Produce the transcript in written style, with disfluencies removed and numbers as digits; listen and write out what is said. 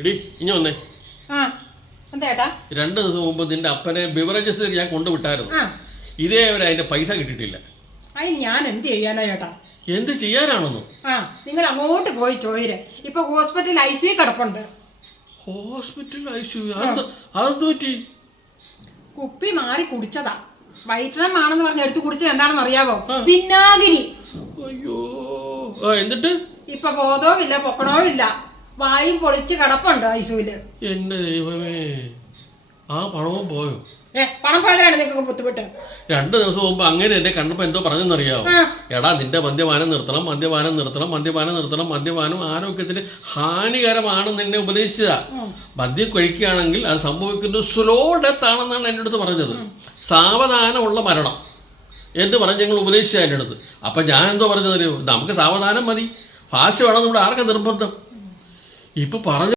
എടി ഇനി വന്നേ. ആ എന്തേട്ടാ? 2 ദിവസം മുമ്പ് നിന്റെ അപ്പനെ ബിവറേജസ് ഞാൻ കൊണ്ടുവിട്ടായിരുന്നു. ഇതേ വരെ അതിന്റെ പൈസ കിട്ടിയിട്ടില്ല. അതിന് ഞാൻ എന്ത് ചെയ്യാനാ ചേട്ടാ? എന്ത് ചെയ്യാനാണെന്നോ? നിങ്ങൾ അങ്ങോട്ട് പോയി ചോദിരെ. ഇപ്പൊ ഹോസ്പിറ്റൽ ICU കിടപ്പുണ്ട്. Hospital ICU? അതെന്ത് പറ്റി? കുപ്പി മാറി കുടിച്ചതാ. വൈറ്റമിൻ ആണെന്ന് പറഞ്ഞ് എടുത്ത് കുടിച്ചത് എന്താണെന്ന് അറിയാവോ? വിനാഗിരി. അയ്യോ, എന്നിട്ട് ഇപ്പൊ ബോധവുമില്ല, പൊക്കണവുമില്ല, വായും പൊളിച്ച് കിടപ്പുണ്ട് ICUല്. എന്റെ ദൈവമേ, ആ പണവും പോയോ? പണം പോയതിനാണ് നിങ്ങൾക്ക് ബുദ്ധിമുട്ട്. 2 ദിവസം മുമ്പ് അങ്ങനെ എന്നെ കണ്ടപ്പോ എന്തോ പറഞ്ഞെന്നറിയാവോ? എടാ, നിന്റെ മദ്യപാനം നിർത്തണം, മദ്യപാനം നിർത്തണം, മദ്യപാനം നിർത്തണം, മദ്യപാനം ആരോഗ്യത്തിന് ഹാനികരമാണെന്ന് എന്നെ ഉപദേശിച്ചതാ. മദ്യം കഴിക്കുകയാണെങ്കിൽ അത് സംഭവിക്കുന്നത് സ്ലോ ഡെത്ത് ആണെന്നാണ് എൻ്റെ അടുത്ത് പറഞ്ഞത്. സാവധാനമുള്ള മരണം എന്ന് പറഞ്ഞ് ഞങ്ങൾ ഉപദേശിച്ച എൻ്റെ അടുത്ത്. അപ്പം ഞാൻ എന്തോ പറഞ്ഞതറിയോ? നമുക്ക് സാവധാനം മതി, ഫാസ്റ്റ് വേണം, നമ്മുടെ ആർക്കും നിർബന്ധം. ഇപ്പൊ പറഞ്ഞ